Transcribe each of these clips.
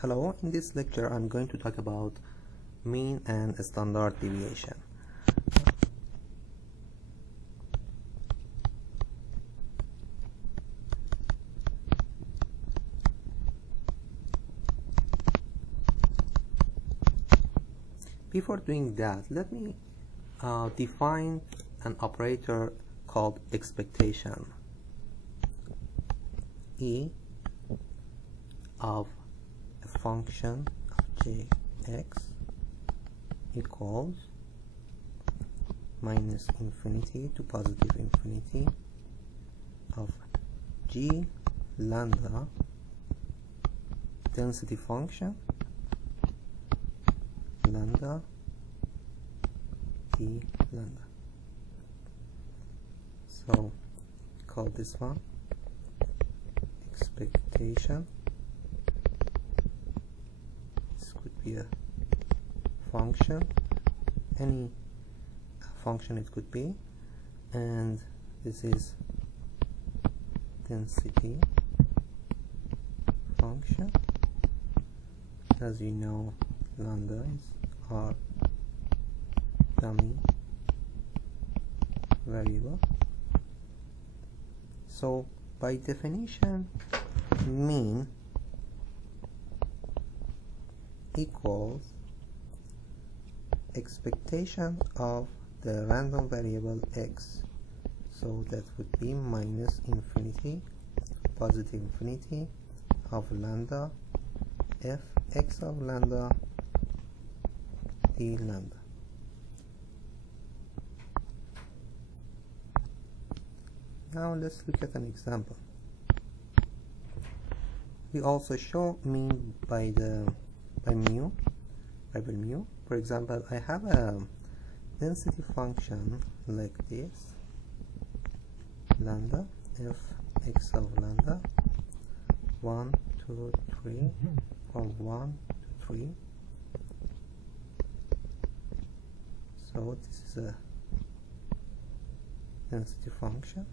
Hello, in this lecture I'm going to talk about mean and standard deviation. Before doing that, let me define an operator called expectation. E of a function of jx equals minus infinity to positive infinity of g lambda density function lambda d lambda. So call this one expectation. This could be a function, any function it could be, and this is density function. As you know, lambda is our dummy variable. So by definition, mean equals expectation of the random variable x. So that would be minus infinity positive infinity of lambda f x of lambda d lambda. Now let's look at an example. We also show mean by mu, variable mu. For example, I have a density function like this, lambda f x of lambda 1 2 3 from 1 to 3. So this is a density function.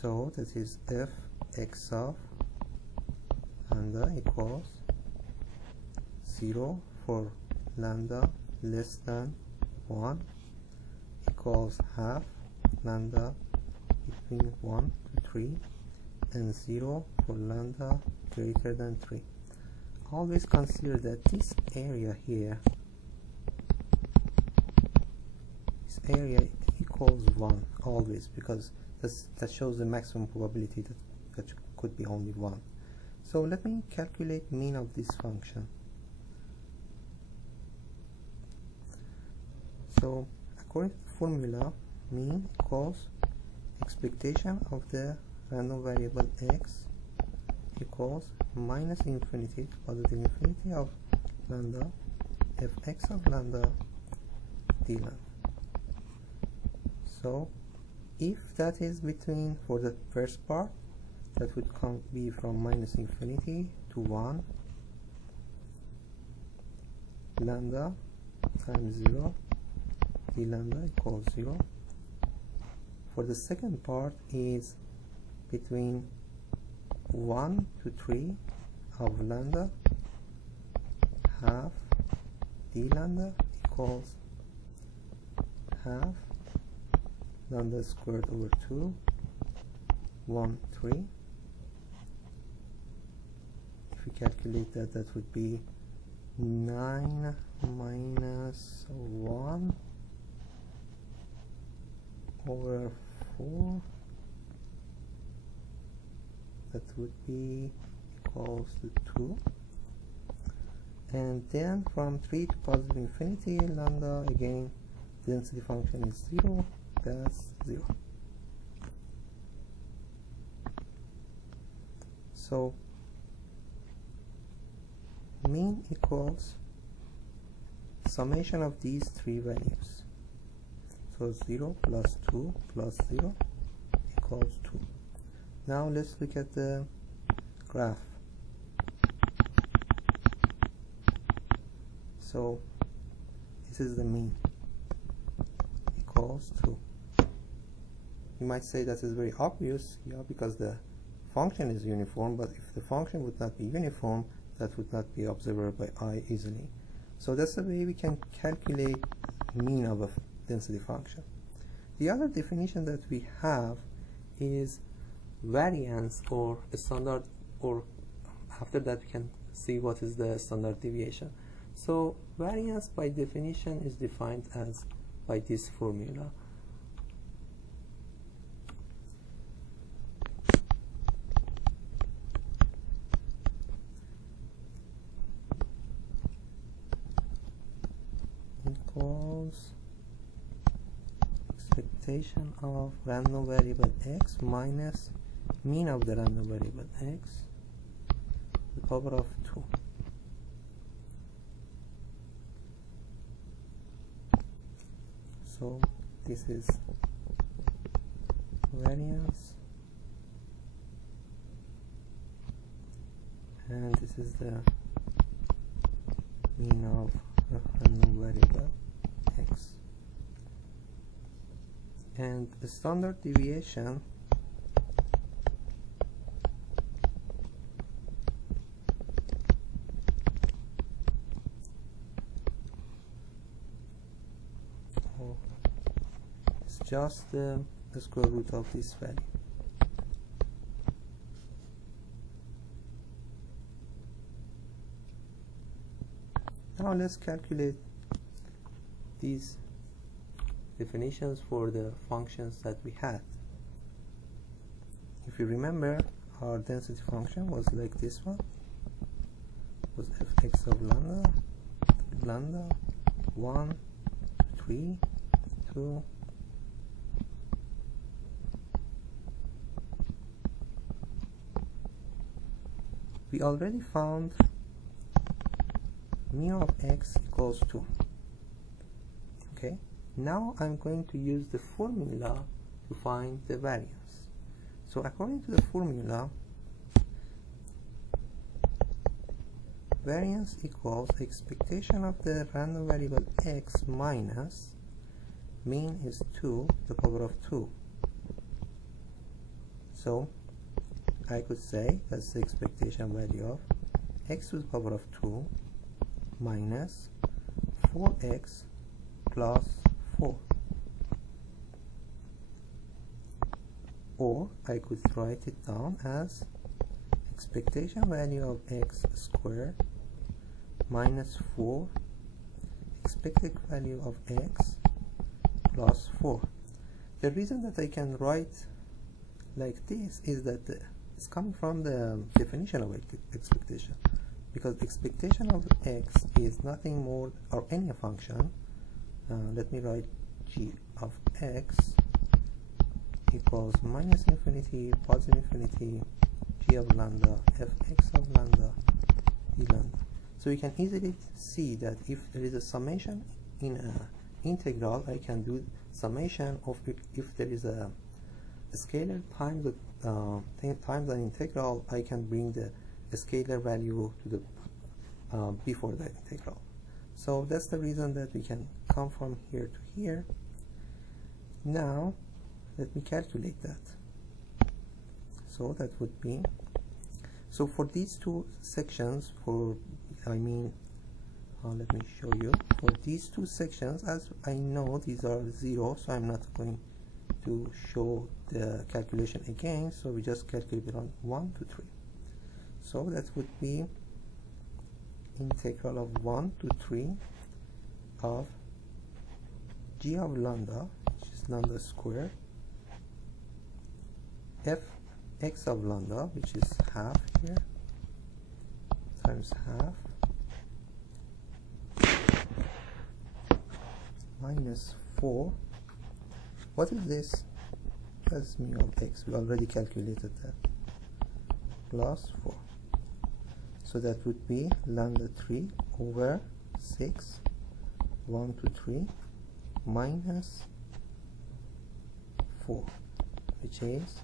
So that is f x of lambda equals 0 for lambda less than 1 equals half lambda between 1 to 3 and 0 for lambda greater than 3. Always consider that this area here, this area equals 1 always, because that shows the maximum probability that could be only 1. So let me calculate mean of this function. So according to the formula, mean equals expectation of the random variable x equals minus infinity to positive infinity of lambda f x of lambda d lambda. So if that is between, for the first part, that would be from minus infinity to 1, lambda times 0 d lambda equals 0. For the second part is between 1 to 3 of lambda half d lambda equals half lambda squared over 2 1 3. If we calculate that, that would be 9 minus 1 over 4. That would be equals to 2. And then from 3 to positive infinity, lambda again density function is 0. That's 0. So mean equals summation of these three values. So 0 plus 2 plus 0 equals 2. Now let's look at the graph. So this is the mean equals 2. You might say that is very obvious, yeah, because the function is uniform, but if the function would not be uniform, that would not be observable by eye easily. So that's the way we can calculate mean of a density function. The other definition that we have is variance or standard, or after that we can see what is the standard deviation. So variance by definition is defined as by this formula. Equals expectation of random variable x minus mean of the random variable x to the power of 2. So this is variance, and this is the mean of the random variable x. And the standard deviation is just the square root of this value. Now let's calculate these definitions for the functions that we had. If you remember, our density function was like this one, was fx of lambda, lambda 1, 3, 2, we already found mu of x equals 2. Okay, now I'm going to use the formula to find the variance. So according to the formula, variance equals expectation of the random variable x minus mean is 2 to the power of 2. So I could say that's the expectation value of x to the power of 2 minus 4x plus 4. Or I could write it down as expectation value of x squared minus 4 expected value of x plus 4. The reason that I can write like this is that it's coming from the definition of expectation, because expectation of x is nothing more, or any function, let me write g of x equals minus infinity, positive infinity, g of lambda, fx of lambda, e lambda. So you can easily see that if there is a summation in an integral, I can do summation of if there is a scalar times times an integral, I can bring the scalar value to the before the integral. So that's the reason that we can come from here to here. Now let me calculate that. So that would be, so for these two sections, let me show you, for these two sections, as I know these are 0, so I'm not going to show the calculation again, so we just calculate on 1 to 3. So that would be integral of 1 to 3 of g of lambda, which is lambda squared, f x of lambda, which is half here, times half, minus 4. What is this? That's mu of x. We already calculated that. Plus 4. So that would be lambda 3 over 6, 1 to 3, minus 4, which is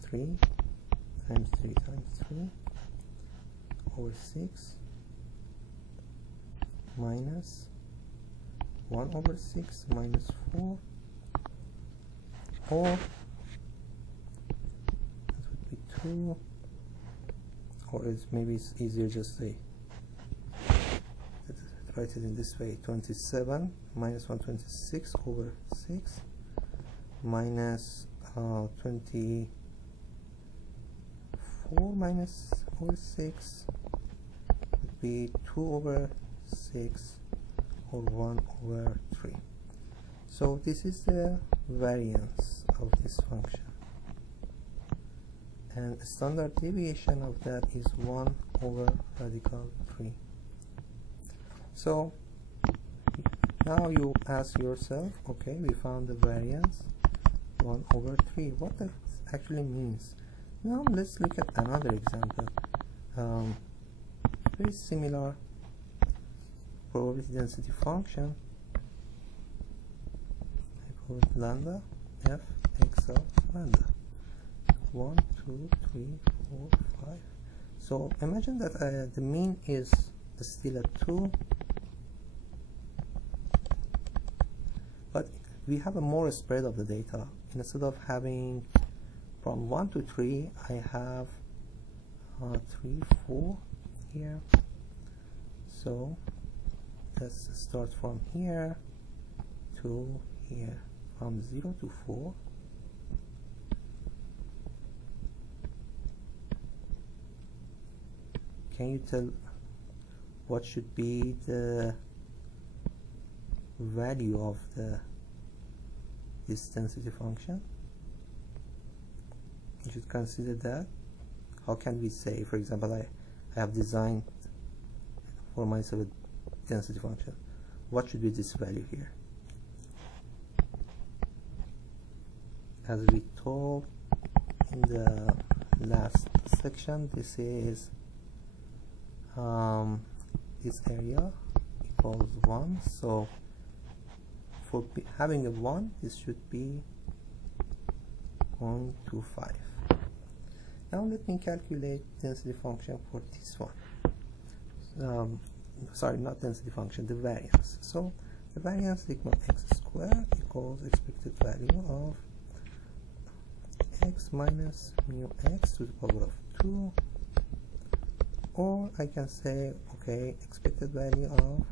3 times 3 times 3 over 6 minus 1 over 6 minus 4, or that would be 2, or maybe it's easier just say write it in this way, 27 minus 126 over 6 minus 24 minus over 6 would be 2 over 6 or 1 over 3. So this is the variance of this function, and standard deviation of that is 1 over radical 3. So now you ask yourself, okay, we found the variance 1 over 3. What that actually means? Now let's look at another example. Very similar probability density function. I call it lambda f x of lambda 1, 2, 3, 4, 5. So imagine that the mean is still at 2, but we have a more spread of the data. Instead of having from 1 to 3, I have 3, 4 here. So let's start from here to here, from 0 to 4. Can you tell what should be the value of this density function? You should consider that. How can we say, for example, I have designed for myself a density function. What should be this value here? As we told in the last section, this is this area equals 1. So for having a 1, this should be 0.25. Now let me calculate density function for this one. Sorry, not density function, the variance. So the variance sigma x squared equals expected value of x minus mu x to the power of 2, or I can say, okay, expected value of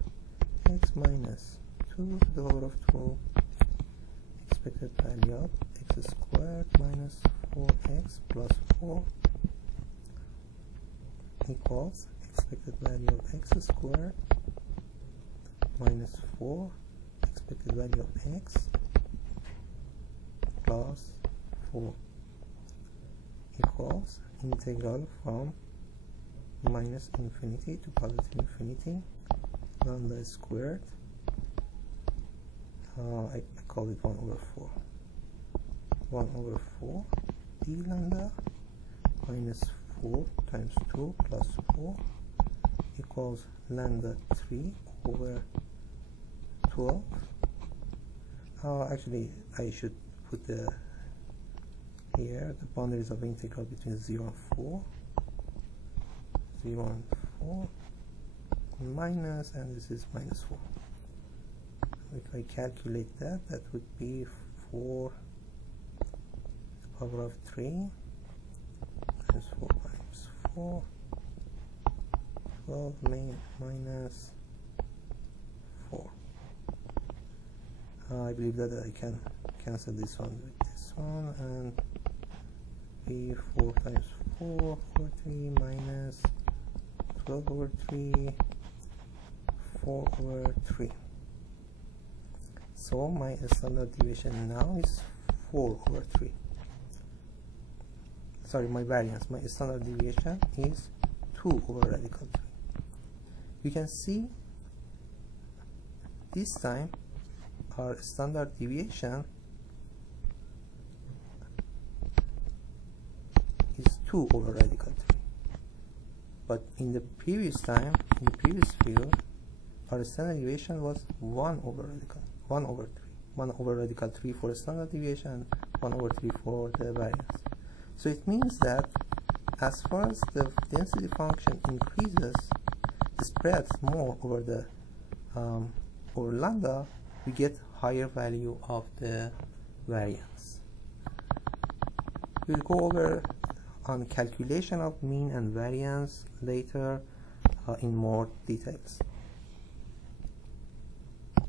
x minus 2 to the power of 2, expected value of x squared minus 4x plus 4 equals expected value of x squared minus 4 expected value of x plus 4 equals integral from minus infinity to positive infinity lambda squared, I call it 1 over 4 d lambda minus 4 times 2 plus 4 equals lambda 3 over 12. Actually I should put here the boundaries of integral between 0 and 4, 0 and 4 minus, and this is minus 4. If I calculate that, that would be 4 to the power of 3 times 4 times 4, 12 minus 4. I believe that I can cancel this one with this one, and be 4 times 4 over 3 minus 12 over 3, 4 over 3. So my standard deviation now is 4 over 3. Sorry, my variance, my standard deviation is 2 over radical 3. You can see this time our standard deviation is 2 over radical 3. But in the previous time, in the previous figure, our standard deviation was 1 over 3. 1 over radical 3 for standard deviation, 1 over 3 for the variance. So it means that as far as the density function increases, spreads more over the over lambda, we get higher value of the variance. We'll go over on calculation of mean and variance later in more details.